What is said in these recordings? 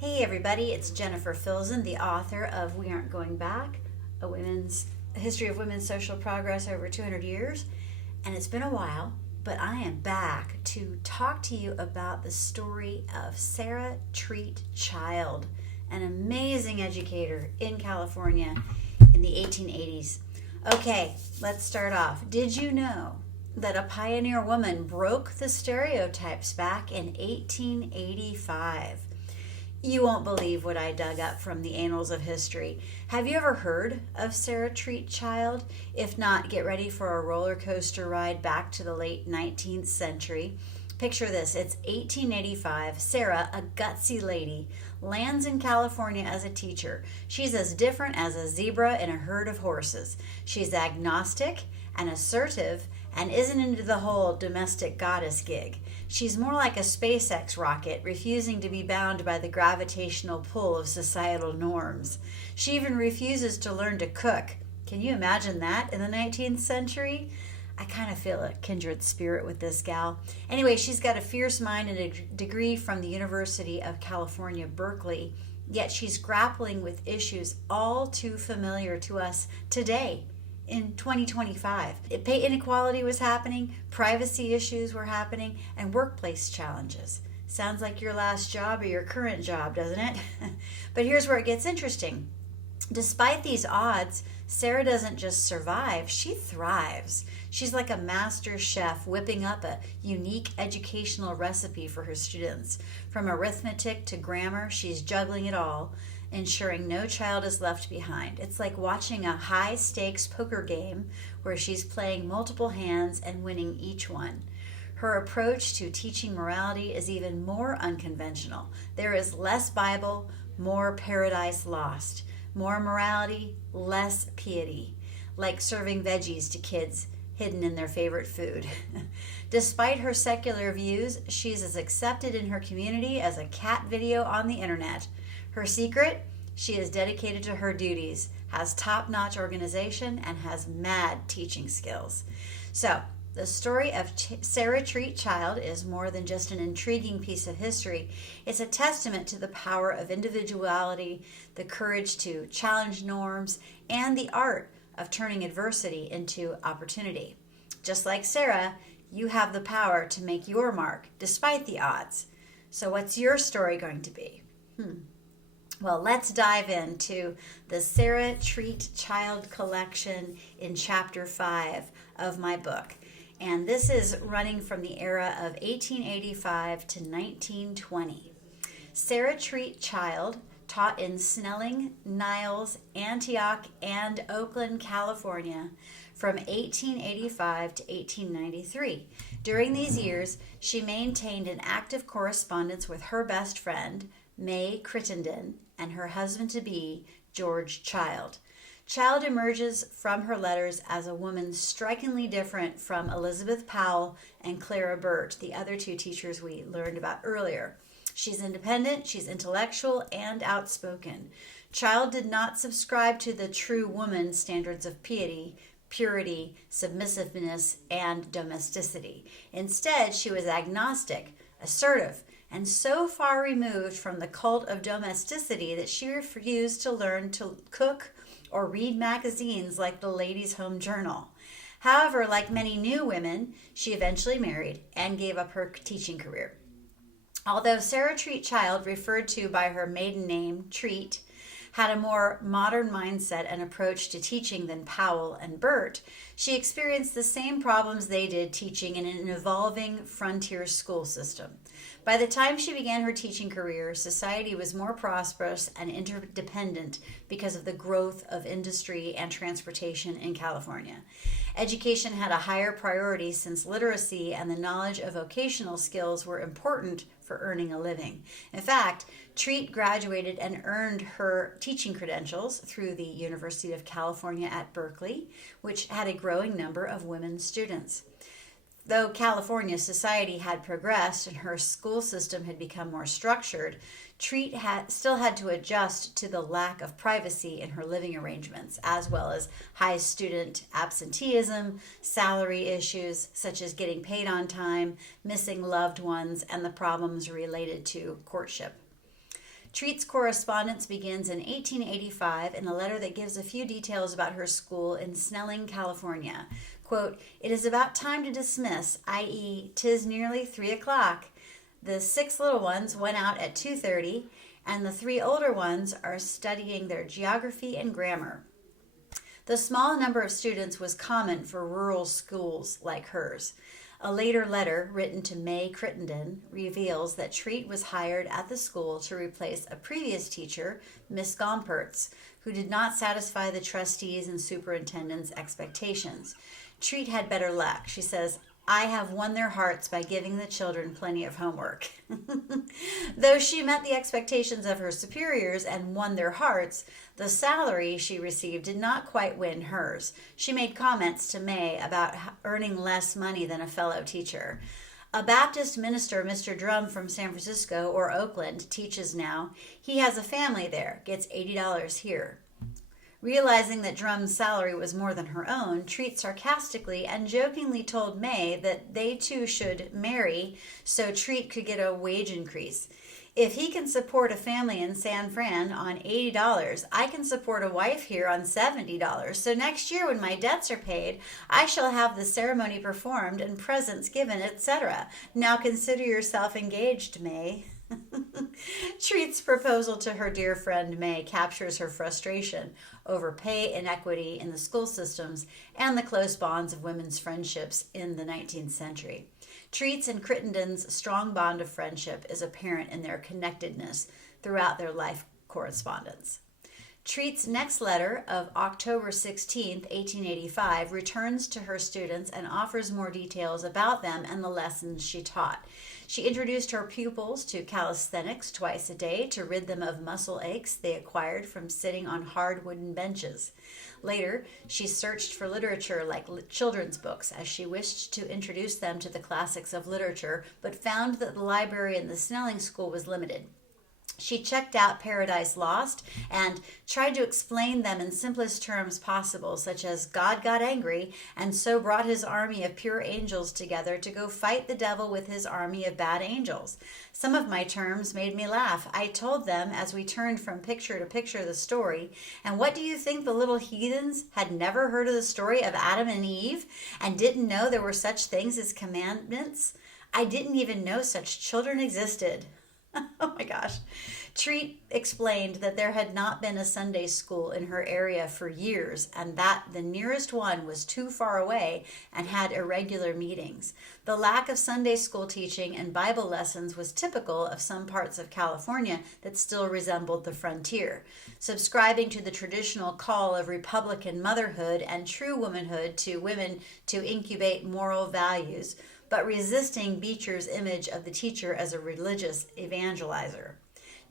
Hey everybody, it's Jennifer Filzen, the author of We Aren't Going Back, a history of women's social progress over 200 years. And it's been a while, but I am back to talk to you about the story of Sarah Treat Child, an amazing educator in California in the 1880s. Okay, let's start off. Did you know that a pioneer woman broke the stereotypes back in 1885? You won't believe what I dug up from the annals of history. Have you ever heard of Sarah Treat Child? If not, get ready for a roller coaster ride back to the late 19th century. Picture this, it's 1885. Sarah, a gutsy lady, lands in California as a teacher. She's as different as a zebra in a herd of horses. She's agnostic and assertive and isn't into the whole domestic goddess gig. She's more like a SpaceX rocket, refusing to be bound by the gravitational pull of societal norms. She even refuses to learn to cook. Can you imagine that in the 19th century? I kind of feel a kindred spirit with this gal. Anyway, she's got a fierce mind and a degree from the University of California, Berkeley, yet she's grappling with issues all too familiar to us today. In 2025, pay inequality was happening, privacy issues were happening, and workplace challenges. Sounds like your last job or your current job, doesn't it? But here's where it gets interesting. Despite these odds, Sarah doesn't just survive, she thrives. She's like a master chef whipping up a unique educational recipe for her students. From arithmetic to grammar, she's juggling it all, ensuring no child is left behind. It's like watching a high-stakes poker game where she's playing multiple hands and winning each one. Her approach to teaching morality is even more unconventional. There is less Bible, more Paradise Lost. More morality, less piety. Like serving veggies to kids hidden in their favorite food. Despite her secular views, she's as accepted in her community as a cat video on the internet. Her secret? She is dedicated to her duties, has top-notch organization, and has mad teaching skills. So, the story of Sarah Treat Child is more than just an intriguing piece of history. It's a testament to the power of individuality, the courage to challenge norms, and the art of turning adversity into opportunity. Just like Sarah, you have the power to make your mark despite the odds. So what's your story going to be? Well, let's dive into the Sarah Treat Child collection in Chapter 5 of my book. And this is running from the era of 1885 to 1920. Sarah Treat Child taught in Snelling, Niles, Antioch, and Oakland, California from 1885 to 1893. During these years, she maintained an active correspondence with her best friend, May Crittenden, and her husband-to-be, George Child. Child emerges from her letters as a woman strikingly different from Elizabeth Powell and Clara Burt, the other two teachers we learned about earlier. She's independent, she's intellectual, and outspoken. Child did not subscribe to the true woman standards of piety, purity, submissiveness, and domesticity. Instead, she was agnostic, assertive, and so far removed from the cult of domesticity that she refused to learn to cook or read magazines like the Ladies' Home Journal. However, like many new women, she eventually married and gave up her teaching career. Although Sarah Treat Child, referred to by her maiden name, Treat, had a more modern mindset and approach to teaching than Powell and Burt, she experienced the same problems they did teaching in an evolving frontier school system. By the time she began her teaching career, society was more prosperous and interdependent because of the growth of industry and transportation in California. Education had a higher priority since literacy and the knowledge of vocational skills were important for earning a living. In fact, Treat graduated and earned her teaching credentials through the University of California at Berkeley, which had a growing number of women students. Though California's society had progressed and her school system had become more structured, Treat still had to adjust to the lack of privacy in her living arrangements, as well as high student absenteeism, salary issues such as getting paid on time, missing loved ones, and the problems related to courtship. Treat's correspondence begins in 1885 in a letter that gives a few details about her school in Snelling, California. Quote, "It is about time to dismiss, i.e., 'tis nearly 3 o'clock. The 6 little ones went out at 2:30, and the 3 older ones are studying their geography and grammar." The small number of students was common for rural schools like hers. A later letter written to May Crittenden reveals that Treat was hired at the school to replace a previous teacher, Miss Gompertz, who did not satisfy the trustees' and superintendent's expectations. Treat had better luck. She says, "I have won their hearts by giving the children plenty of homework." Though she met the expectations of her superiors and won their hearts, the salary she received did not quite win hers. She made comments to May about earning less money than a fellow teacher. "A Baptist minister, Mr. Drum from San Francisco or Oakland, teaches now. He has a family there, gets $80 here." Realizing that Drum's salary was more than her own, Treat sarcastically and jokingly told May that they two should marry so Treat could get a wage increase. "If he can support a family in San Fran on $80, I can support a wife here on $70. So next year when my debts are paid, I shall have the ceremony performed and presents given, etc. Now consider yourself engaged, May." Treat's proposal to her dear friend May captures her frustration over pay inequity in the school systems and the close bonds of women's friendships in the 19th century. Treat's and Crittenden's strong bond of friendship is apparent in their connectedness throughout their life correspondence. Treat's next letter of October 16, 1885, returns to her students and offers more details about them and the lessons she taught. She introduced her pupils to calisthenics twice a day to rid them of muscle aches they acquired from sitting on hard wooden benches. Later, she searched for literature like children's books, as she wished to introduce them to the classics of literature, but found that the library in the Snelling School was limited. She checked out Paradise Lost and tried to explain them in simplest terms possible, such as God got angry and so brought his army of pure angels together to go fight the devil with his army of bad angels. Some of my terms made me laugh. I told them as we turned from picture to picture the story, and what do you think the little heathens had never heard of the story of Adam and Eve and didn't know there were such things as commandments? I didn't even know such children existed. Oh my gosh. Treat explained that there had not been a Sunday school in her area for years and that the nearest one was too far away and had irregular meetings. The lack of Sunday school teaching and Bible lessons was typical of some parts of California that still resembled the frontier. Subscribing to the traditional call of Republican motherhood and true womanhood to women to incubate moral values, but resisting Beecher's image of the teacher as a religious evangelizer.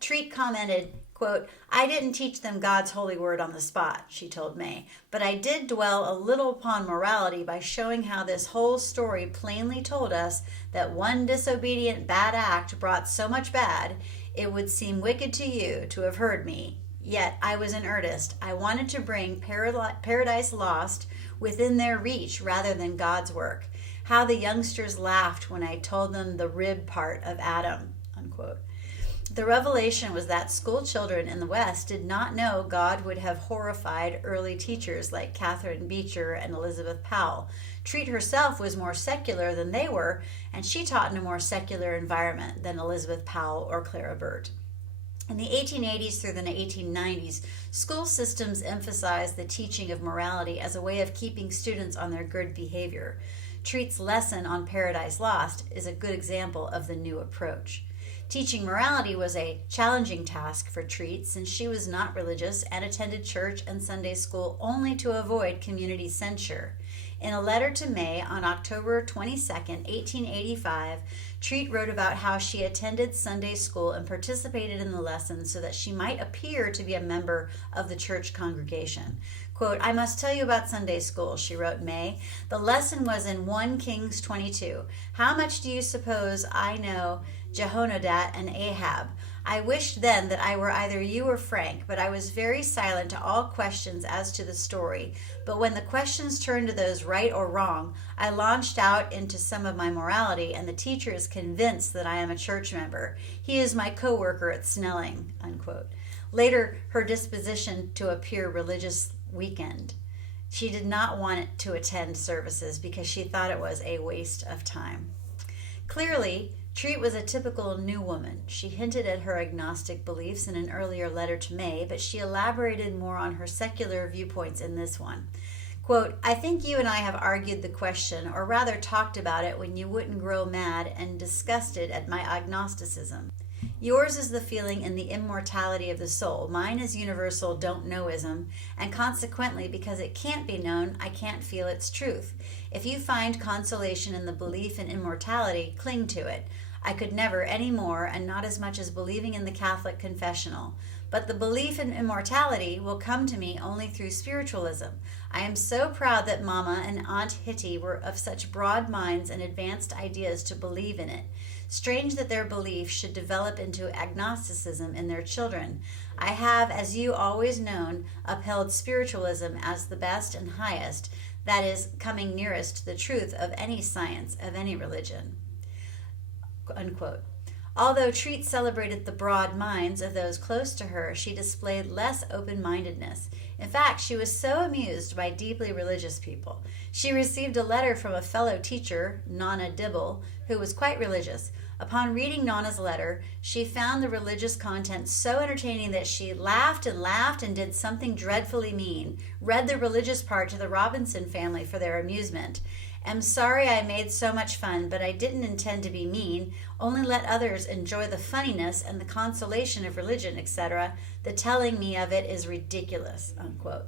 Treat commented, quote, "I didn't teach them God's holy word on the spot," she told May, "but I did dwell a little upon morality by showing how this whole story plainly told us that one disobedient bad act brought so much bad, it would seem wicked to you to have heard me. Yet I was in earnest. I wanted to bring Paradise Lost within their reach rather than God's work. How the youngsters laughed when I told them the rib part of Adam," unquote. The revelation was that school children in the West did not know God would have horrified early teachers like Catherine Beecher and Elizabeth Powell. Treat herself was more secular than they were, and she taught in a more secular environment than Elizabeth Powell or Clara Burt. In the 1880s through the 1890s, school systems emphasized the teaching of morality as a way of keeping students on their good behavior. Treat's lesson on Paradise Lost is a good example of the new approach. Teaching morality was a challenging task for Treat since she was not religious and attended church and Sunday school only to avoid community censure. In a letter to May on October 22, 1885, Treat wrote about how she attended Sunday school and participated in the lessons so that she might appear to be a member of the church congregation. Quote, "I must tell you about Sunday school," she wrote May. "The lesson was in 1 Kings 22. How much do you suppose I know Jehonadab and Ahab? I wished then that I were either you or Frank, but I was very silent to all questions as to the story. But when the questions turned to those right or wrong, I launched out into some of my morality, and the teacher is convinced that I am a church member. He is my co-worker at Snelling," unquote. Later, her disposition to appear religious weakened. She did not want to attend services because she thought it was a waste of time. Clearly, Treat was a typical new woman. She hinted at her agnostic beliefs in an earlier letter to May, but she elaborated more on her secular viewpoints in this one. Quote, "I think you and I have argued the question, or rather talked about it when you wouldn't grow mad and disgusted at my agnosticism. Yours is the feeling in the immortality of the soul. Mine is universal don't-knowism, and consequently, because it can't be known, I can't feel its truth. If you find consolation in the belief in immortality, cling to it. I could never any more, and not as much as believing in the Catholic confessional. But the belief in immortality will come to me only through spiritualism. I am so proud that Mama and Aunt Hitty were of such broad minds and advanced ideas to believe in it. Strange that their belief should develop into agnosticism in their children. I have, as you always known, upheld spiritualism as the best and highest, that is, coming nearest to the truth of any science, of any religion." Unquote. Although Treat celebrated the broad minds of those close to her, she displayed less open-mindedness. In fact, she was so amused by deeply religious people. She received a letter from a fellow teacher, Nonna Dibble, who was quite religious. Upon reading Nonna's letter, she found the religious content so entertaining that she laughed and did something dreadfully mean, read the religious part to the Robinson family for their amusement. "Am sorry I made so much fun, but I didn't intend to be mean, only let others enjoy the funniness and the consolation of religion, etc. The telling me of it is ridiculous," unquote.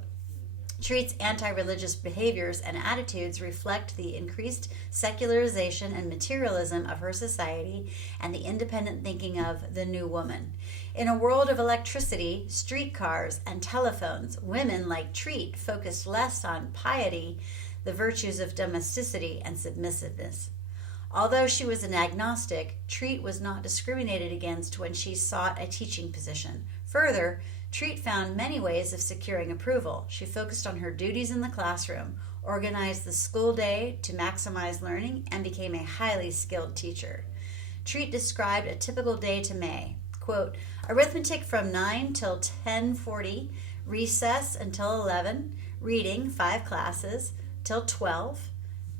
Treat's anti-religious behaviors and attitudes reflect the increased secularization and materialism of her society and the independent thinking of the new woman. In a world of electricity, streetcars, and telephones, women like Treat focused less on piety, the virtues of domesticity and submissiveness. Although she was an agnostic, Treat was not discriminated against when she sought a teaching position. Further, Treat found many ways of securing approval. She focused on her duties in the classroom, organized the school day to maximize learning, and became a highly skilled teacher. Treat described a typical day to May. Quote, "Arithmetic from 9 till 10:40, recess until 11, reading 5 classes till 12,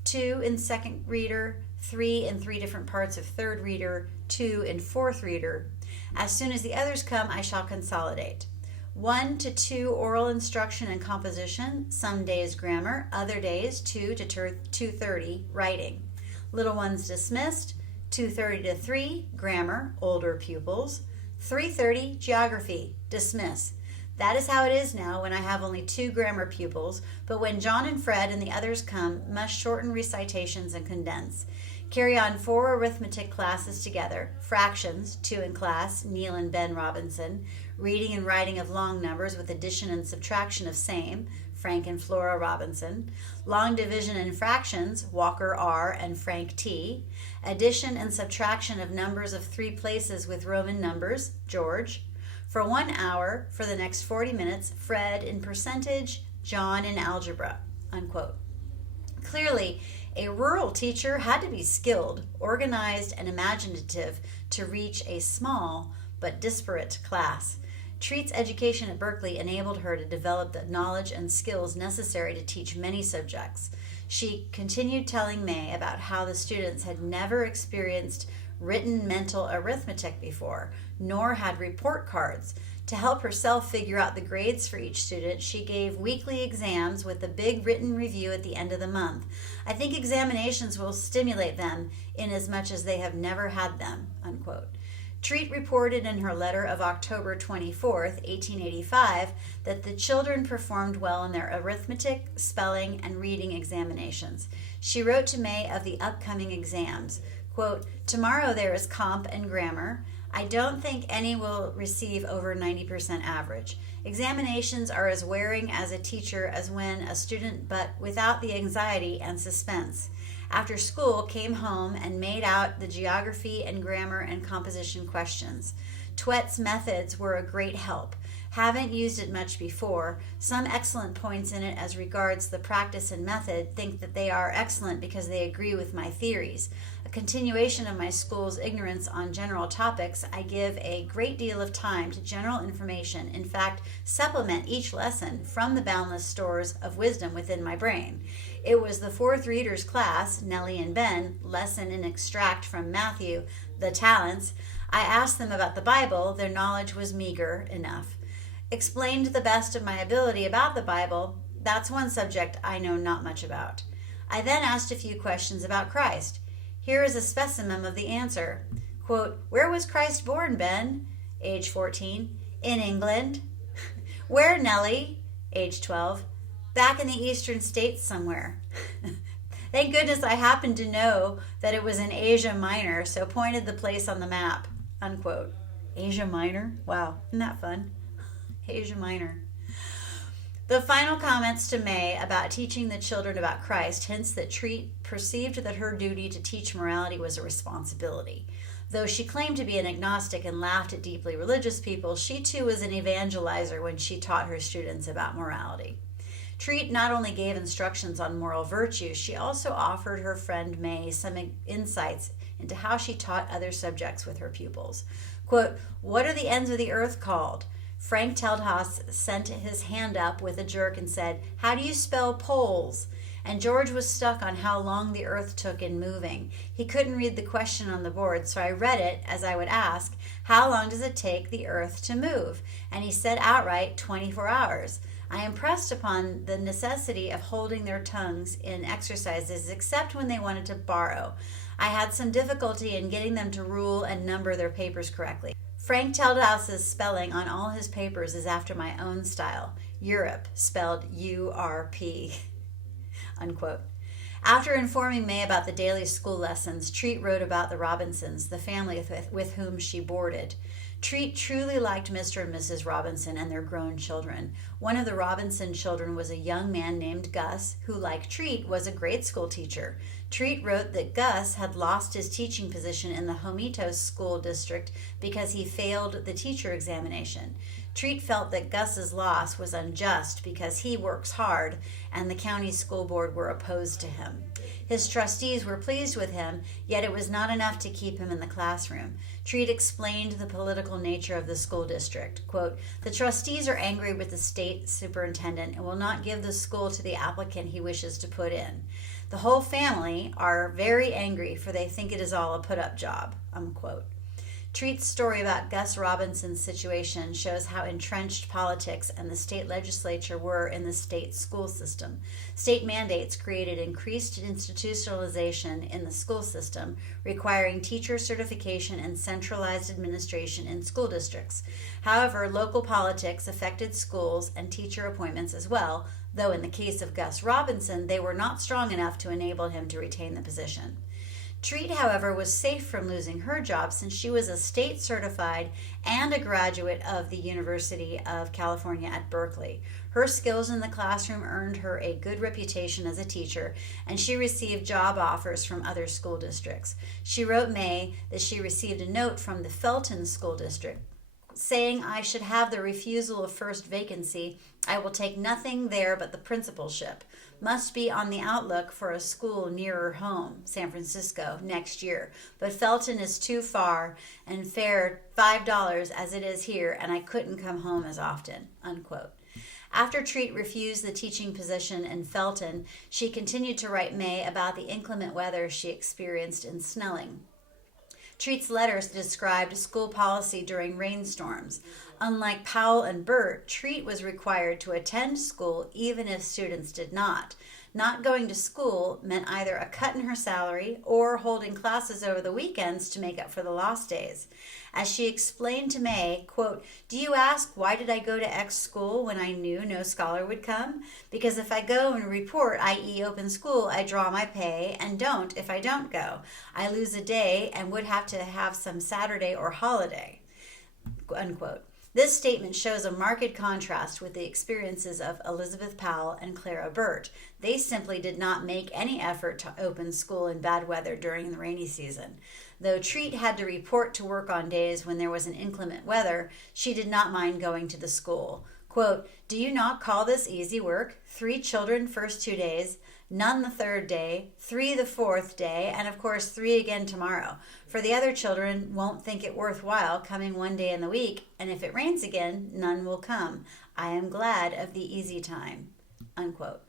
2 in second reader, 3 in 3 different parts of third reader, 2 in fourth reader. As soon as the others come, I shall consolidate. 1 to 2 oral instruction and composition, some days grammar, other days 2 to 2:30 writing. Little ones dismissed, 2:30 to 3 grammar, older pupils, 3:30 geography, dismiss. That is how it is now when I have only 2 grammar pupils, but when John and Fred and the others come, must shorten recitations and condense. Carry on 4 arithmetic classes together, fractions, 2 in class, Neil and Ben Robinson, reading and writing of long numbers with addition and subtraction of same, Frank and Flora Robinson, long division and fractions, Walker R. and Frank T., addition and subtraction of numbers of 3 places with Roman numbers, George. For 1 hour, for the next 40 minutes, Fred in percentage, John in algebra," unquote. Clearly, a rural teacher had to be skilled, organized, and imaginative to reach a small but disparate class. Treat's education at Berkeley enabled her to develop the knowledge and skills necessary to teach many subjects. She continued telling May about how the students had never experienced written mental arithmetic before, nor had report cards. To help herself figure out the grades for each student, she gave weekly exams with a big written review at the end of the month. "I think examinations will stimulate them inasmuch as they have never had them," unquote. Treat reported in her letter of October 24th, 1885, that the children performed well in their arithmetic, spelling, and reading examinations. She wrote to May of the upcoming exams, quote, "Tomorrow there is comp and grammar. I don't think any will receive over 90% average. Examinations are as wearing as a teacher as when a student, but without the anxiety and suspense. After school, came home and made out the geography and grammar and composition questions. Twet's methods were a great help. Haven't used it much before. Some excellent points in it as regards the practice and method. Think that they are excellent because they agree with my theories. A continuation of my school's ignorance on general topics, I give a great deal of time to general information. In fact, supplement each lesson from the boundless stores of wisdom within my brain. It was the fourth readers class, Nellie and Ben, lesson and extract from Matthew, the talents. I asked them about the Bible. Their knowledge was meager enough. Explained to the best of my ability about the Bible. That's one subject I know not much about. I then asked a few questions about Christ. Here is a specimen of the answer. Quote, where was Christ born, Ben? Age 14. In England. Where, Nellie? Age 12. Back in the eastern states somewhere. Thank goodness I happened to know that it was in Asia Minor, so pointed the place on the map. Unquote. Asia Minor? Wow, isn't that fun? Asia Minor. The final comments to May about teaching the children about Christ hints that Treat perceived that her duty to teach morality was a responsibility. Though she claimed to be an agnostic and laughed at deeply religious people, she too was an evangelizer when she taught her students about morality. Treat not only gave instructions on moral virtue, she also offered her friend May some insights into how she taught other subjects with her pupils. Quote, what are the ends of the earth called? Frank Telthaus sent his hand up with a jerk and said, how do you spell poles? And George was stuck on how long the earth took in moving. He couldn't read the question on the board, so I read it as I would ask, how long does it take the earth to move? And he said outright, 24 hours. I impressed upon the necessity of holding their tongues in exercises except when they wanted to borrow. I had some difficulty in getting them to rule and number their papers correctly. Frank Telthaus's spelling on all his papers is after my own style. Europe, spelled U-R-P. Unquote. After informing May about the daily school lessons, Treat wrote about the Robinsons, the family with whom she boarded. Treat truly liked Mr. and Mrs. Robinson and their grown children. One of the Robinson children was a young man named Gus, who, like Treat, was a grade school teacher. Treat wrote that Gus had lost his teaching position in the Homitos school district because he failed the teacher examination. Treat felt that Gus's loss was unjust because he works hard and the county school board were opposed to him. His trustees were pleased with him, yet it was not enough to keep him in the classroom. Treat explained the political nature of the school district. Quote, the trustees are angry with the state superintendent and will not give the school to the applicant he wishes to put in. The whole family are very angry, for they think it is all a put-up job. Unquote. Treat's story about Gus Robinson's situation shows how entrenched politics and the state legislature were in the state school system. State mandates created increased institutionalization in the school system, requiring teacher certification and centralized administration in school districts. However, local politics affected schools and teacher appointments as well, though in the case of Gus Robinson, they were not strong enough to enable him to retain the position. Treat, however, was safe from losing her job since she was a state certified and a graduate of the University of California at Berkeley. Her skills in the classroom earned her a good reputation as a teacher, and she received job offers from other school districts. She wrote May that she received a note from the Felton School District saying I should have the refusal of first vacancy. I will take nothing there but the principalship. Must be on the outlook for a school nearer home, San Francisco, next year. But Felton is too far and fare $5 as it is here, and I couldn't come home as often. Unquote. After Treat refused the teaching position in Felton, she continued to write May about the inclement weather she experienced in Snelling. Treat's letters described school policy during rainstorms. Unlike Powell and Burt, Treat was required to attend school even if students did not. Not going to school meant either a cut in her salary or holding classes over the weekends to make up for the lost days. As she explained to May, quote, do you ask why did I go to X school when I knew no scholar would come? Because if I go and report, i.e. open school, I draw my pay, and don't if I don't go. I lose a day and would have to have some Saturday or holiday, unquote. This statement shows a marked contrast with the experiences of Elizabeth Powell and Clara Burt. They simply did not make any effort to open school in bad weather during the rainy season. Though Treat had to report to work on days when there was an inclement weather, she did not mind going to the school. Quote, "Do you not call this easy work? 3 children first 2 days, none the 3rd day, 3 the 4th day, and of course 3 again tomorrow. For the other children won't think it worthwhile coming 1 day in the week, and if it rains again, none will come. I am glad of the easy time." Unquote.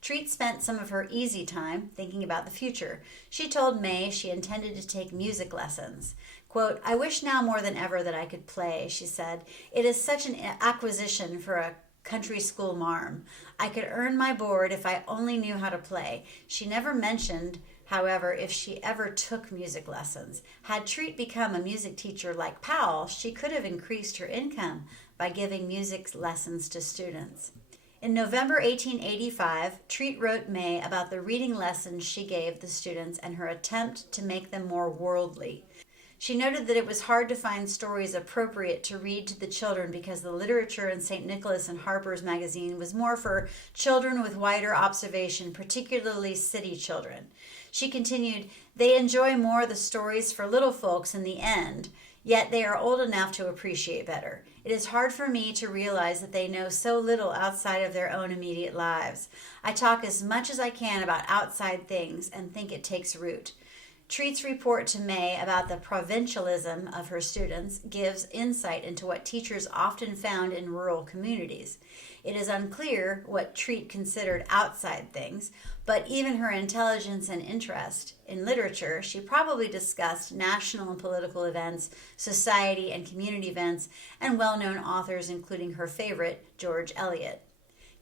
Treat spent some of her easy time thinking about the future. She told May she intended to take music lessons. Quote, "I wish now more than ever that I could play," she said. "It is such an acquisition for a country school marm. I could earn my board if I only knew how to play." She never mentioned, however, if she ever took music lessons. Had Treat become a music teacher like Powell, she could have increased her income by giving music lessons to students. In November 1885, Treat wrote May about the reading lessons she gave the students and her attempt to make them more worldly. She noted that it was hard to find stories appropriate to read to the children because the literature in St. Nicholas and Harper's Magazine was more for children with wider observation, particularly city children. She continued, "They enjoy more the stories for little folks in the end, yet they are old enough to appreciate better. It is hard for me to realize that they know so little outside of their own immediate lives. I talk as much as I can about outside things and think it takes root." Treat's report to May about the provincialism of her students gives insight into what teachers often found in rural communities. It is unclear what Treat considered outside things, but even her intelligence and interest in literature, she probably discussed national and political events, society and community events, and well-known authors, including her favorite, George Eliot.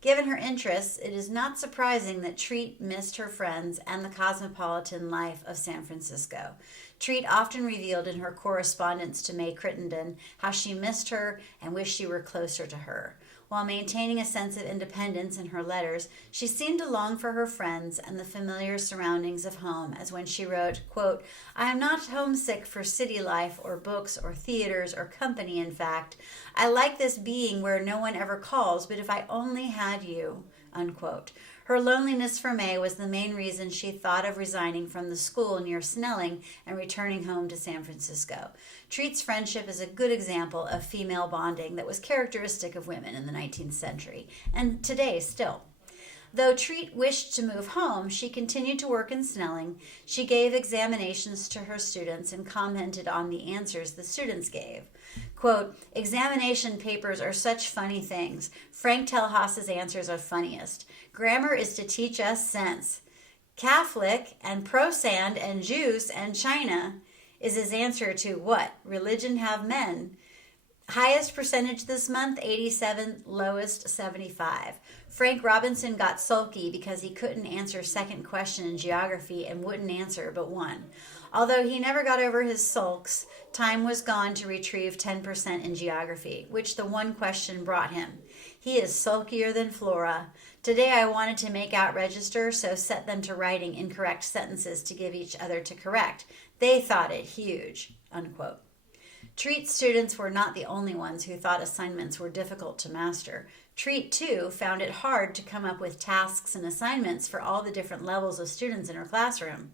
Given her interests, it is not surprising that Treat missed her friends and the cosmopolitan life of San Francisco. Treat often revealed in her correspondence to May Crittenden how she missed her and wished she were closer to her. While maintaining a sense of independence in her letters, she seemed to long for her friends and the familiar surroundings of home, as when she wrote, quote, "I am not homesick for city life or books or theaters or company, in fact. I like this being where no one ever calls, but if I only had you," unquote. Her loneliness for May was the main reason she thought of resigning from the school near Snelling and returning home to San Francisco. Treat's friendship is a good example of female bonding that was characteristic of women in the 19th century, and today still. Though Treat wished to move home, she continued to work in Snelling. She gave examinations to her students and commented on the answers the students gave. Quote, "Examination papers are such funny things. Frank Telhaas's answers are funniest. Grammar is to teach us sense. Catholic and prosand and juice and China is his answer to what? Religion have men. Highest percentage this month, 87, lowest 75. Frank Robinson got sulky because he couldn't answer second question in geography and wouldn't answer but one. Although he never got over his sulks, time was gone to retrieve 10% in geography, which the one question brought him. He is sulkier than Flora. Today I wanted to make out register, so set them to writing incorrect sentences to give each other to correct. They thought it huge," unquote. Treat students were not the only ones who thought assignments were difficult to master. Treat, too, found it hard to come up with tasks and assignments for all the different levels of students in her classroom.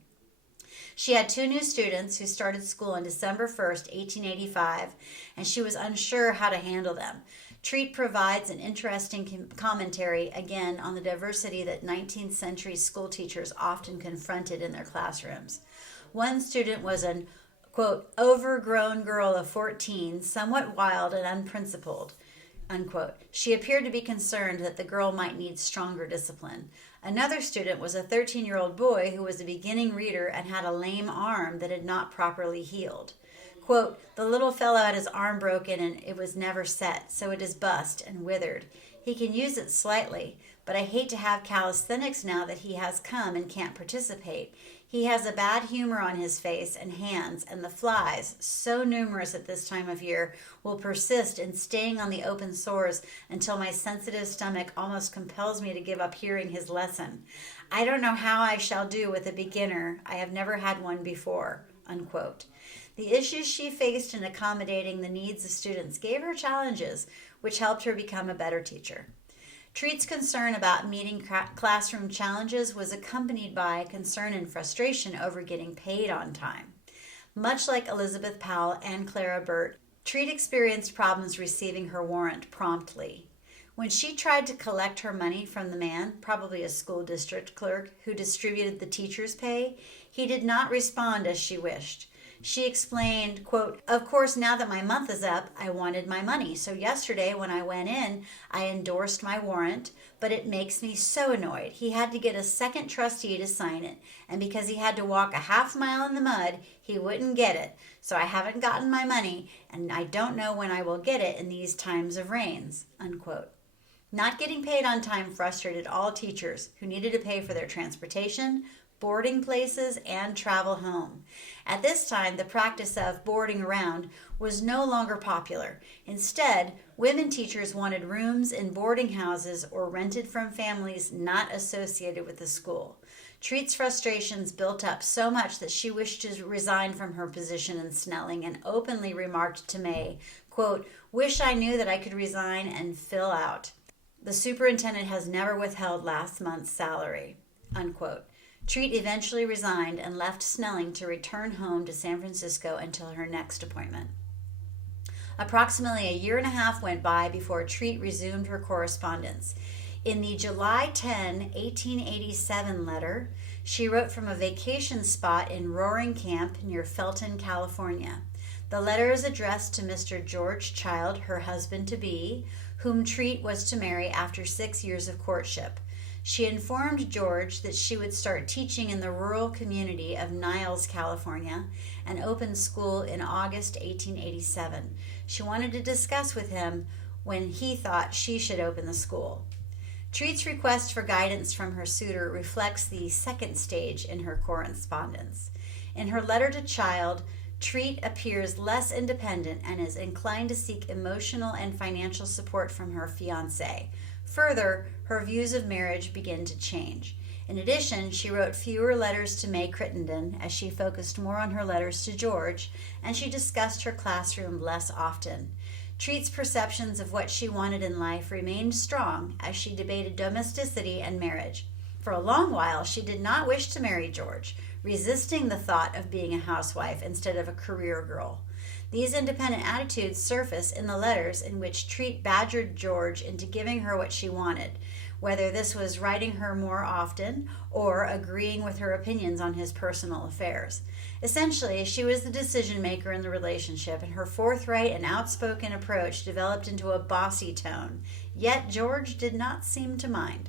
She had 2 new students who started school on December 1st, 1885, and she was unsure how to handle them. Treat provides an interesting commentary, again, on the diversity that 19th century school teachers often confronted in their classrooms. One student was an, quote, "overgrown girl of 14, somewhat wild and unprincipled," unquote. She appeared to be concerned that the girl might need stronger discipline. Another student was a 13-year-old boy who was a beginning reader and had a lame arm that had not properly healed. Quote, "The little fellow had his arm broken and it was never set, so it is bust and withered. He can use it slightly, but I hate to have calisthenics now that he has come and can't participate. He has a bad humor on his face and hands, and the flies, so numerous at this time of year, will persist in staying on the open sores until my sensitive stomach almost compels me to give up hearing his lesson. I don't know how I shall do with a beginner. I have never had one before," unquote. The issues she faced in accommodating the needs of students gave her challenges, which helped her become a better teacher. Treat's concern about meeting classroom challenges was accompanied by concern and frustration over getting paid on time. Much like Elizabeth Powell and Clara Burt, Treat experienced problems receiving her warrant promptly. When she tried to collect her money from the man, probably a school district clerk, who distributed the teacher's pay, he did not respond as she wished. She explained, quote, "Of course, now that my month is up, I wanted my money. So yesterday when I went in, I endorsed my warrant, but it makes me so annoyed. He had to get a second trustee to sign it, and because he had to walk a half mile in the mud, he wouldn't get it. So I haven't gotten my money, and I don't know when I will get it in these times of rains," unquote. Not getting paid on time frustrated all teachers who needed to pay for their transportation, boarding places, and travel home. At this time, the practice of boarding around was no longer popular. Instead, women teachers wanted rooms in boarding houses or rented from families not associated with the school. Treat's frustrations built up so much that she wished to resign from her position in Snelling and openly remarked to May, quote, "Wish I knew that I could resign and fill out. The superintendent has never withheld last month's salary," unquote. Treat eventually resigned and left Snelling to return home to San Francisco until her next appointment. Approximately a year and a half went by before Treat resumed her correspondence. In the July 10, 1887 letter, she wrote from a vacation spot in Roaring Camp near Felton, California. The letter is addressed to Mr. George Child, her husband-to-be, whom Treat was to marry after 6 years of courtship. She informed George that she would start teaching in the rural community of Niles, California, and open school in August 1887. She wanted to discuss with him when he thought she should open the school. Treat's request for guidance from her suitor reflects the second stage in her correspondence. In her letter to Child, Treat appears less independent and is inclined to seek emotional and financial support from her fiancé. Further, her views of marriage begin to change. In addition, she wrote fewer letters to May Crittenden as she focused more on her letters to George, and she discussed her classroom less often. Treat's perceptions of what she wanted in life remained strong as she debated domesticity and marriage. For a long while, she did not wish to marry George, resisting the thought of being a housewife instead of a career girl. These independent attitudes surface in the letters in which Treat badgered George into giving her what she wanted, whether this was writing her more often or agreeing with her opinions on his personal affairs. Essentially, she was the decision maker in the relationship, and her forthright and outspoken approach developed into a bossy tone, yet George did not seem to mind.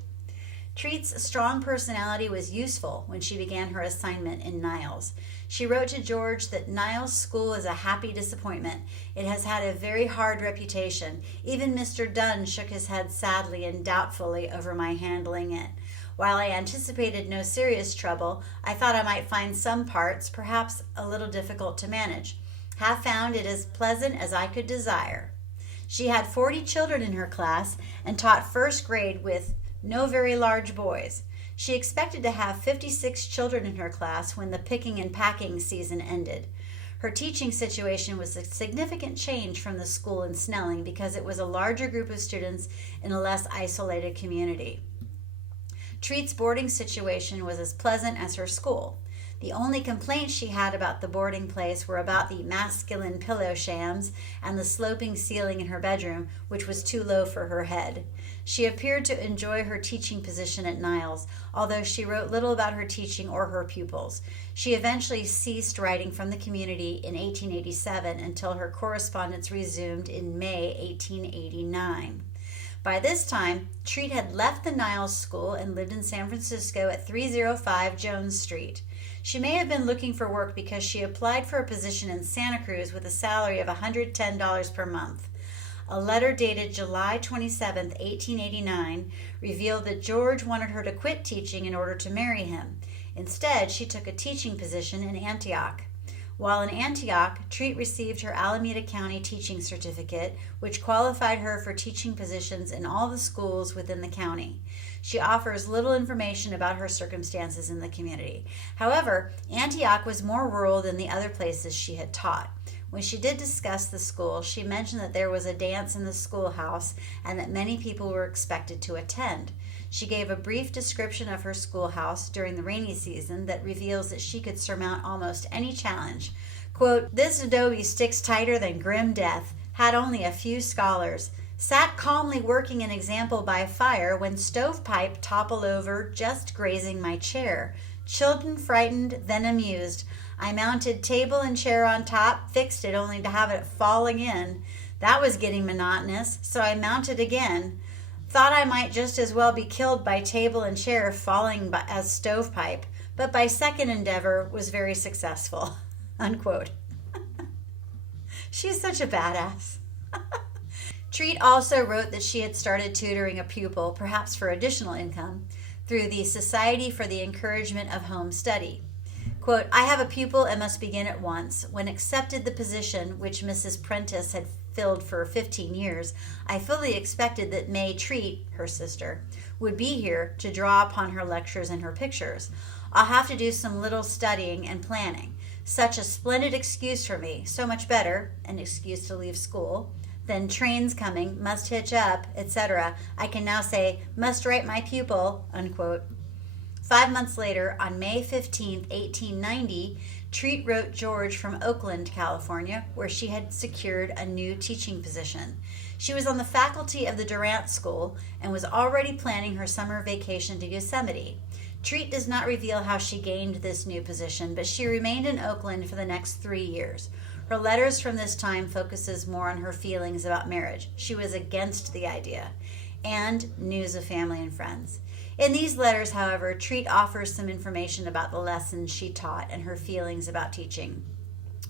Treat's strong personality was useful when she began her assignment in Niles. She wrote to George that Niles School is a happy disappointment. It has had a very hard reputation. Even Mr. Dunn shook his head sadly and doubtfully over my handling it. While I anticipated no serious trouble, I thought I might find some parts, perhaps a little difficult to manage. Have found it as pleasant as I could desire. She had 40 children in her class and taught first grade with no very large boys. She expected to have 56 children in her class when the picking and packing season ended. Her teaching situation was a significant change from the school in Snelling because it was a larger group of students in a less isolated community. Treat's boarding situation was as pleasant as her school. The only complaints she had about the boarding place were about the masculine pillow shams and the sloping ceiling in her bedroom, which was too low for her head. She appeared to enjoy her teaching position at Niles, although she wrote little about her teaching or her pupils. She eventually ceased writing from the community in 1887 until her correspondence resumed in May 1889. By this time, Treat had left the Niles School and lived in San Francisco at 305 Jones Street. She may have been looking for work because she applied for a position in Santa Cruz with a salary of $110 per month. A letter dated July 27, 1889, revealed that George wanted her to quit teaching in order to marry him. Instead, she took a teaching position in Antioch. While in Antioch, Treat received her Alameda County teaching certificate, which qualified her for teaching positions in all the schools within the county. She offers little information about her circumstances in the community. However, Antioch was more rural than the other places she had taught. When she did discuss the school, she mentioned that there was a dance in the schoolhouse and that many people were expected to attend. She gave a brief description of her schoolhouse during the rainy season that reveals that she could surmount almost any challenge. Quote, "This adobe sticks tighter than grim death, had only a few scholars. Sat calmly working an example by fire when stovepipe toppled over, just grazing my chair. Children frightened, then amused. I mounted table and chair on top, fixed it only to have it falling in. That was getting monotonous, so I mounted again. Thought I might just as well be killed by table and chair falling as stovepipe, but by second endeavor was very successful." Unquote. She's such a badass. Treat also wrote that she had started tutoring a pupil, perhaps for additional income, through the Society for the Encouragement of Home Study. Quote, "I have a pupil and must begin at once. When accepted the position, which Mrs. Prentice had filled for 15 years, I fully expected that May Treat, her sister, would be here to draw upon her lectures and her pictures. I'll have to do some little studying and planning. Such a splendid excuse for me, so much better, an excuse to leave school, than trains coming, must hitch up, etc. I can now say, must write my pupil," unquote. 5 months later, on May 15, 1890, Treat wrote George from Oakland, California, where she had secured a new teaching position. She was on the faculty of the Durant School and was already planning her summer vacation to Yosemite. Treat does not reveal how she gained this new position, but she remained in Oakland for the next 3 years. Her letters from this time focuses more on her feelings about marriage. She was against the idea, and news of family and friends. In these letters, however, Treat offers some information about the lessons she taught and her feelings about teaching.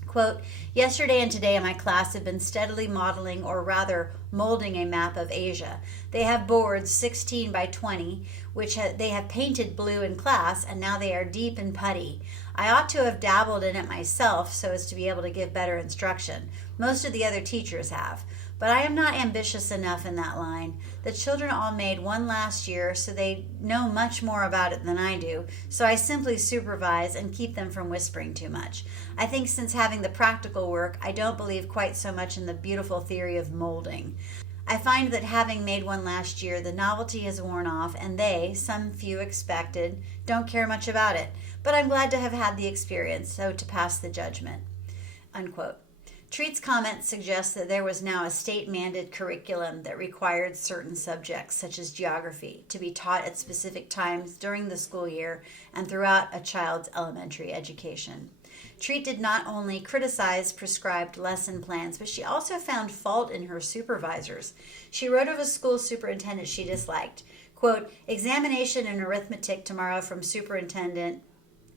Quote, "Yesterday and today in my class have been steadily modeling, or rather molding, a map of Asia. They have boards 16 by 20, which they have painted blue in class, and now they are deep and putty. I ought to have dabbled in it myself so as to be able to give better instruction. Most of the other teachers have. But I am not ambitious enough in that line. The children all made one last year, so they know much more about it than I do, so I simply supervise and keep them from whispering too much. I think since having the practical work, I don't believe quite so much in the beautiful theory of molding. I find that having made one last year, the novelty has worn off, and they, some few expected, don't care much about it. But I'm glad to have had the experience, so to pass the judgment." Unquote. Treat's comment suggests that there was now a state-mandated curriculum that required certain subjects, such as geography, to be taught at specific times during the school year and throughout a child's elementary education. Treat did not only criticize prescribed lesson plans, but she also found fault in her supervisors. She wrote of a school superintendent she disliked. Quote, "Examination in arithmetic tomorrow from superintendent,"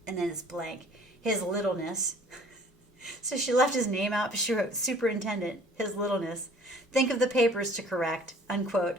and then it's blank, "his littleness." So she left his name out, but she wrote superintendent, his littleness. "Think of the papers to correct," unquote.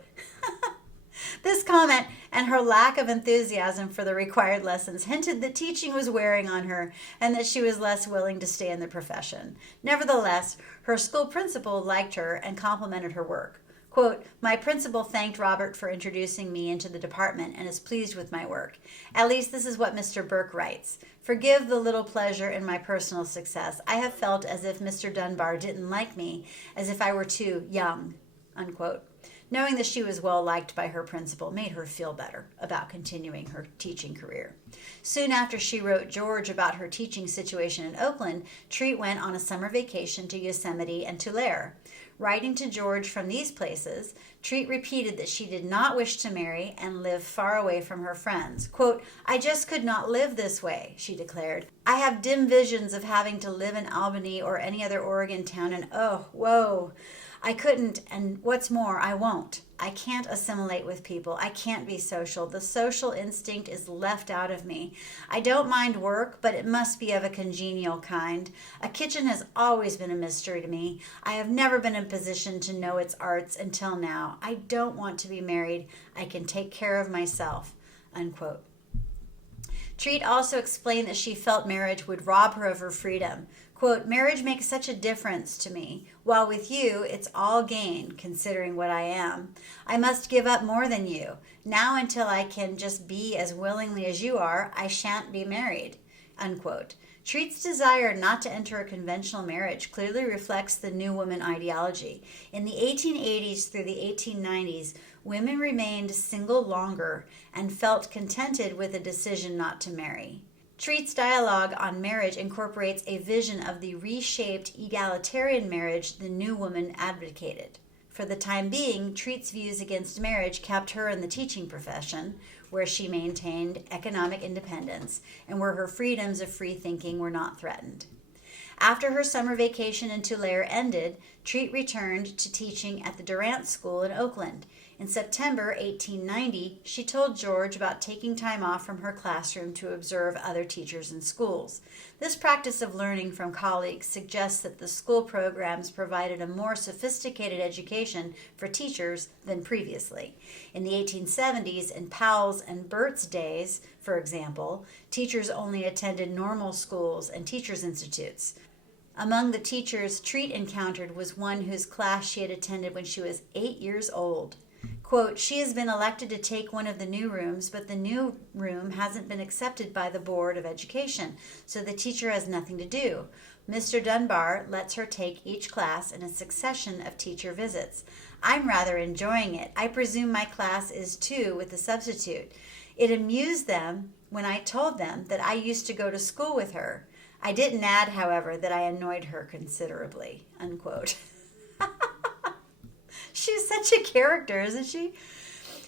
This comment and her lack of enthusiasm for the required lessons hinted that teaching was wearing on her and that she was less willing to stay in the profession. Nevertheless, her school principal liked her and complimented her work. Quote, "My principal thanked Robert for introducing me into the department and is pleased with my work. At least this is what Mr. Burke writes. Forgive the little pleasure in my personal success. I have felt as if Mr. Dunbar didn't like me, as if I were too young," unquote. Knowing that she was well liked by her principal made her feel better about continuing her teaching career. Soon after she wrote George about her teaching situation in Oakland, Treat went on a summer vacation to Yosemite and Tulare. Writing to George from these places, Treat repeated that she did not wish to marry and live far away from her friends. Quote, "I just could not live this way," she declared. "I have dim visions of having to live in Albany or any other Oregon town, and oh, whoa, I couldn't, and what's more, I won't. I can't assimilate with people. I can't be social. The social instinct is left out of me. I don't mind work, but it must be of a congenial kind. A kitchen has always been a mystery to me. I have never been in a position to know its arts until now. I don't want to be married. I can take care of myself," unquote. Treat also explained that she felt marriage would rob her of her freedom. Quote, marriage makes such a difference to me. While with you, it's all gain, considering what I am. I must give up more than you. Now until I can just be as willingly as you are, I shan't be married. Unquote. Treat's desire not to enter a conventional marriage clearly reflects the New Woman ideology. In the 1880s through the 1890s, women remained single longer and felt contented with a decision not to marry. Treat's dialogue on marriage incorporates a vision of the reshaped egalitarian marriage the New Woman advocated. For the time being, Treat's views against marriage kept her in the teaching profession, where she maintained economic independence and where her freedoms of free thinking were not threatened. After her summer vacation in Tulare ended, Treat returned to teaching at the Durant School in Oakland. In September 1890, she told George about taking time off from her classroom to observe other teachers in schools. This practice of learning from colleagues suggests that the school programs provided a more sophisticated education for teachers than previously. In the 1870s, in Powell's and Burt's days, for example, teachers only attended normal schools and teachers' institutes. Among the teachers Treat encountered was one whose class she had attended when she was 8 years old. Quote, she has been elected to take one of the new rooms, but the new room hasn't been accepted by the Board of Education, so the teacher has nothing to do. Mr. Dunbar lets her take each class in a succession of teacher visits. I'm rather enjoying it. I presume my class is too with the substitute. It amused them when I told them that I used to go to school with her. I didn't add, however, that I annoyed her considerably, unquote. She's such a character, isn't she?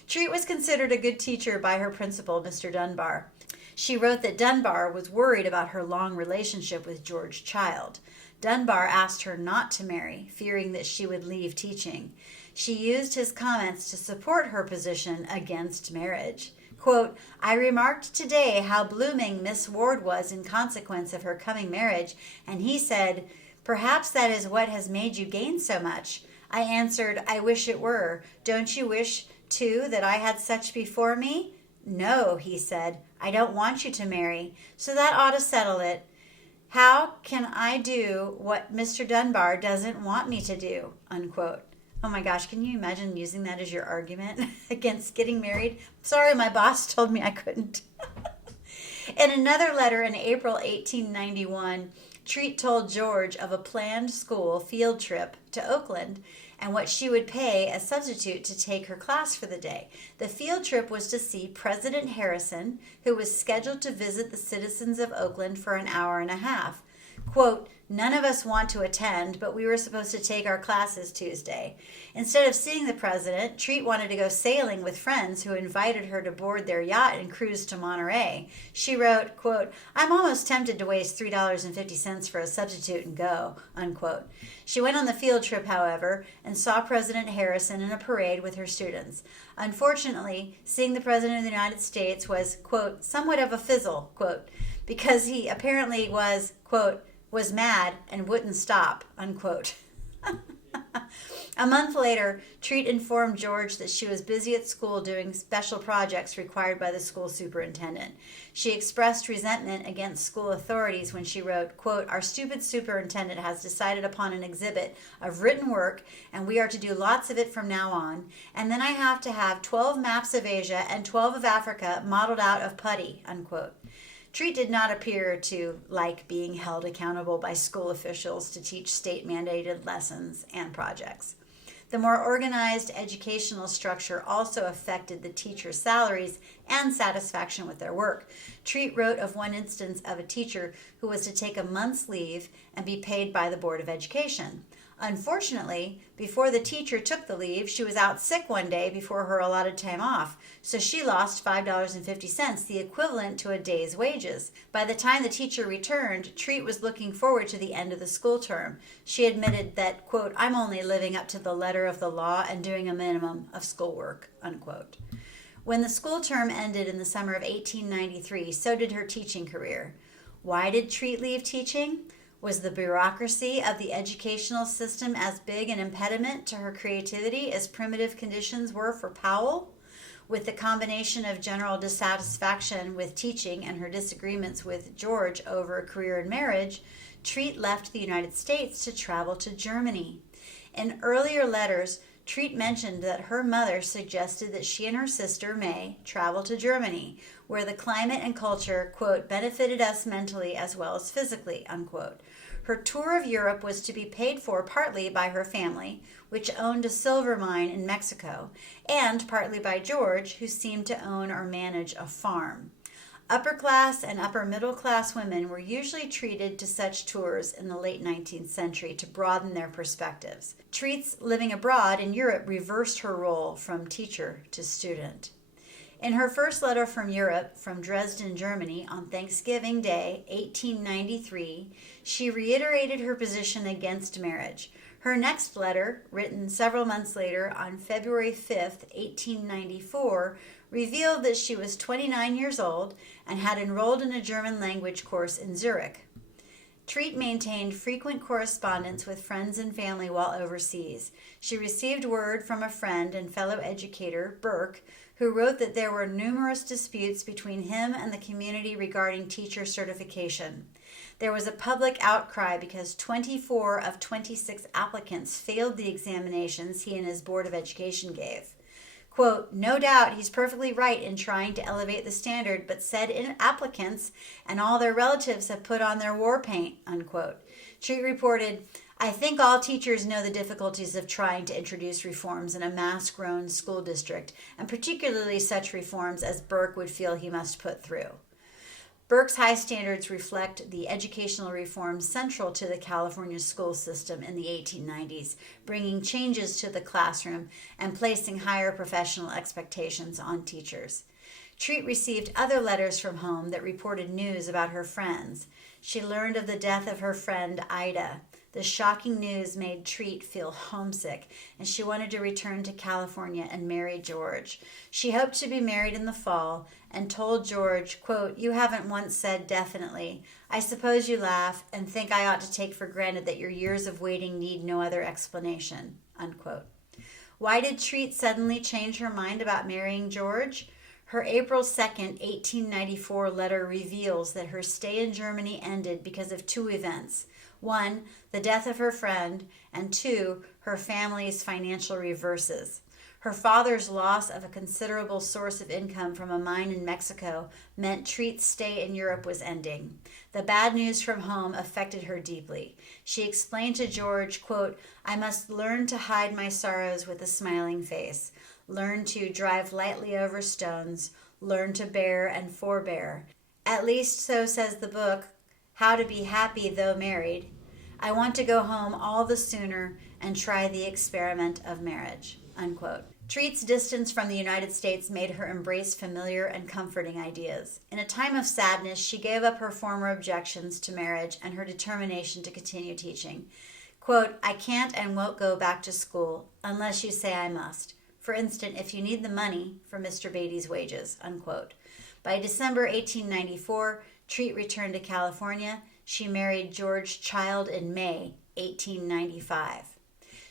Treat was considered a good teacher by her principal, Mr. Dunbar. She wrote that Dunbar was worried about her long relationship with George Child. Dunbar asked her not to marry, fearing that she would leave teaching. She used his comments to support her position against marriage. Quote, I remarked today how blooming Miss Ward was in consequence of her coming marriage, and he said, perhaps that is what has made you gain so much. I answered, I wish it were. Don't you wish, too, that I had such before me? No, he said, I don't want you to marry, so that ought to settle it. How can I do what Mr. Dunbar doesn't want me to do? Unquote. Oh my gosh, can you imagine using that as your argument against getting married? Sorry, my boss told me I couldn't. In another letter in April 1891, Treat told George of a planned school field trip to Oakland and what she would pay a substitute to take her class for the day. The field trip was to see President Harrison, who was scheduled to visit the citizens of Oakland for an hour and a half. Quote, none of us want to attend, but we were supposed to take our classes Tuesday. Instead of seeing the president, Treat wanted to go sailing with friends who invited her to board their yacht and cruise to Monterey. She wrote, quote, I'm almost tempted to waste $3.50 for a substitute and go, unquote. She went on the field trip, however, and saw President Harrison in a parade with her students. Unfortunately, seeing the President of the United States was, quote, somewhat of a fizzle, quote, because he apparently was, quote, was mad and wouldn't stop, unquote. A month later, Treat informed George that she was busy at school doing special projects required by the school superintendent. She expressed resentment against school authorities when she wrote, quote, our stupid superintendent has decided upon an exhibit of written work, and we are to do lots of it from now on, and then I have to have 12 maps of Asia and 12 of Africa modeled out of putty, unquote. Treat did not appear to like being held accountable by school officials to teach state-mandated lessons and projects. The more organized educational structure also affected the teachers' salaries and satisfaction with their work. Treat wrote of one instance of a teacher who was to take a month's leave and be paid by the Board of Education. Unfortunately, before the teacher took the leave, she was out sick one day before her allotted time off, so she lost $5.50, the equivalent to a day's wages. By the time the teacher returned, Treat was looking forward to the end of the school term. She admitted that, quote, I'm only living up to the letter of the law and doing a minimum of schoolwork, unquote. When the school term ended in the summer of 1893, so did her teaching career. Why did Treat leave teaching? Was the bureaucracy of the educational system as big an impediment to her creativity as primitive conditions were for Powell? With the combination of general dissatisfaction with teaching and her disagreements with George over a career in marriage, Treat left the United States to travel to Germany. In earlier letters, Treat mentioned that her mother suggested that she and her sister, May, travel to Germany, where the climate and culture, quote, benefited us mentally as well as physically, unquote. Her tour of Europe was to be paid for partly by her family, which owned a silver mine in Mexico, and partly by George, who seemed to own or manage a farm. Upper-class and upper-middle-class women were usually treated to such tours in the late 19th century to broaden their perspectives. Treat's living abroad in Europe reversed her role from teacher to student. In her first letter from Europe, from Dresden, Germany, on Thanksgiving Day, 1893, she reiterated her position against marriage. Her next letter, written several months later on February 5, 1894, revealed that she was 29 years old and had enrolled in a German language course in Zurich. Treat maintained frequent correspondence with friends and family while overseas. She received word from a friend and fellow educator, Burke, who wrote that there were numerous disputes between him and the community regarding teacher certification. There was a public outcry because 24 of 26 applicants failed the examinations he and his Board of Education gave. Quote, no doubt he's perfectly right in trying to elevate the standard, but said applicants and all their relatives have put on their war paint, unquote. Treat reported, I think all teachers know the difficulties of trying to introduce reforms in a mass-grown school district, and particularly such reforms as Burke would feel he must put through. Burke's high standards reflect the educational reforms central to the California school system in the 1890s, bringing changes to the classroom and placing higher professional expectations on teachers. Treat received other letters from home that reported news about her friends. She learned of the death of her friend Ida. The shocking news made Treat feel homesick, and she wanted to return to California and marry George. She hoped to be married in the fall and told George, quote, you haven't once said definitely. I suppose you laugh and think I ought to take for granted that your years of waiting need no other explanation, unquote. Why did Treat suddenly change her mind about marrying George? Her April 2nd, 1894 letter reveals that her stay in Germany ended because of two events. One, the death of her friend, and two, her family's financial reverses. Her father's loss of a considerable source of income from a mine in Mexico meant Treat's stay in Europe was ending. The bad news from home affected her deeply. She explained to George, quote, I must learn to hide my sorrows with a smiling face, learn to drive lightly over stones, learn to bear and forbear. At least so says the book, How to Be Happy Though Married. I want to go home all the sooner and try the experiment of marriage, unquote. Treat's distance from the United States made her embrace familiar and comforting ideas. In a time of sadness, she gave up her former objections to marriage and her determination to continue teaching. Quote, I can't and won't go back to school unless you say I must. For instance, if you need the money for Mr. Beatty's wages, unquote. By December 1894, Treat returned to California. She married George Child in May 1895.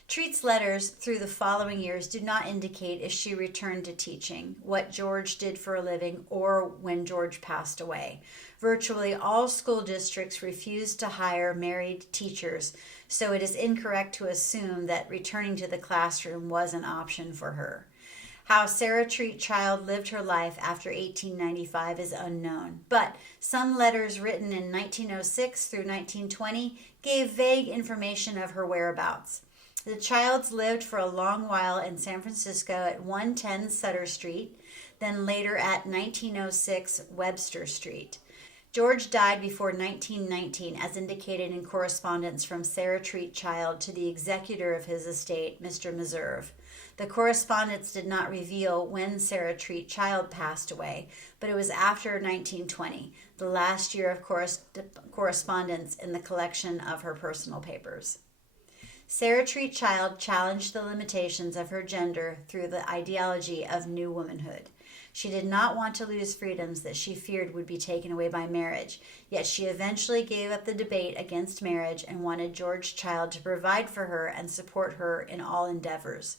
Treat's letters through the following years do not indicate if she returned to teaching, what George did for a living, or when George passed away. Virtually all school districts refused to hire married teachers, so it is incorrect to assume that returning to the classroom was an option for her. How Sarah Treat Child lived her life after 1895 is unknown, but some letters written in 1906 through 1920 gave vague information of her whereabouts. The Childs lived for a long while in San Francisco at 110 Sutter Street, then later at 1906 Webster Street. George died before 1919, as indicated in correspondence from Sarah Treat Child to the executor of his estate, Mr. Meserve. The correspondence did not reveal when Sarah Treat Child passed away, but it was after 1920, the last year of correspondence in the collection of her personal papers. Sarah Treat Child challenged the limitations of her gender through the ideology of new womanhood. She did not want to lose freedoms that she feared would be taken away by marriage, yet she eventually gave up the debate against marriage and wanted George Child to provide for her and support her in all endeavors.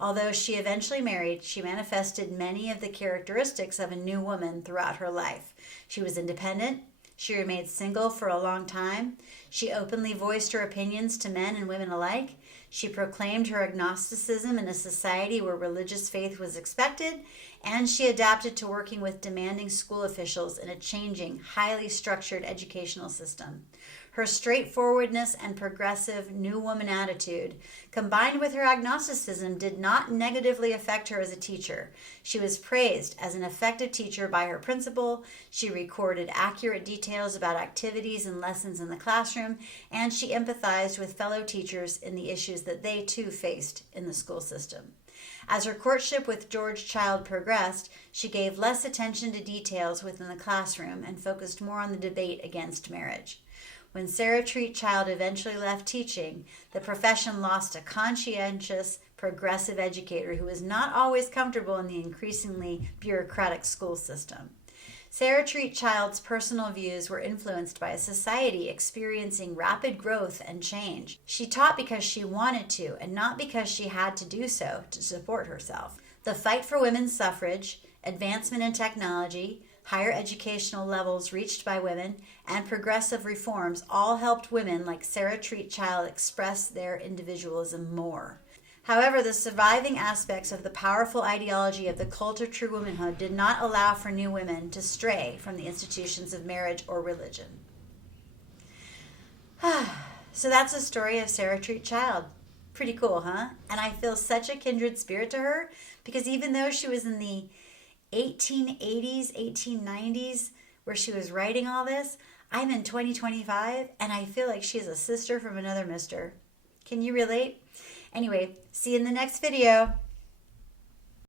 Although she eventually married, she manifested many of the characteristics of a new woman throughout her life. She was independent. She remained single for a long time. She openly voiced her opinions to men and women alike. She proclaimed her agnosticism in a society where religious faith was expected, and she adapted to working with demanding school officials in a changing, highly structured educational system. Her straightforwardness and progressive new woman attitude, combined with her agnosticism, did not negatively affect her as a teacher. She was praised as an effective teacher by her principal. She recorded accurate details about activities and lessons in the classroom, and she empathized with fellow teachers in the issues that they too faced in the school system. As her courtship with George Child progressed, she gave less attention to details within the classroom and focused more on the debate against marriage. When Sarah Treat Child eventually left teaching, the profession lost a conscientious, progressive educator who was not always comfortable in the increasingly bureaucratic school system. Sarah Treat Child's personal views were influenced by a society experiencing rapid growth and change. She taught because she wanted to, and not because she had to do so to support herself. The fight for women's suffrage, advancement in technology, higher educational levels reached by women, and progressive reforms all helped women like Sarah Treat Child express their individualism more. However, the surviving aspects of the powerful ideology of the cult of true womanhood did not allow for new women to stray from the institutions of marriage or religion. So that's the story of Sarah Treat Child. Pretty cool, huh? And I feel such a kindred spirit to her, because even though she was in the 1880s, 1890s, where she was writing all this, I'm in 2025, and I feel like she's a sister from another mister. Can you relate? Anyway, see you in the next video.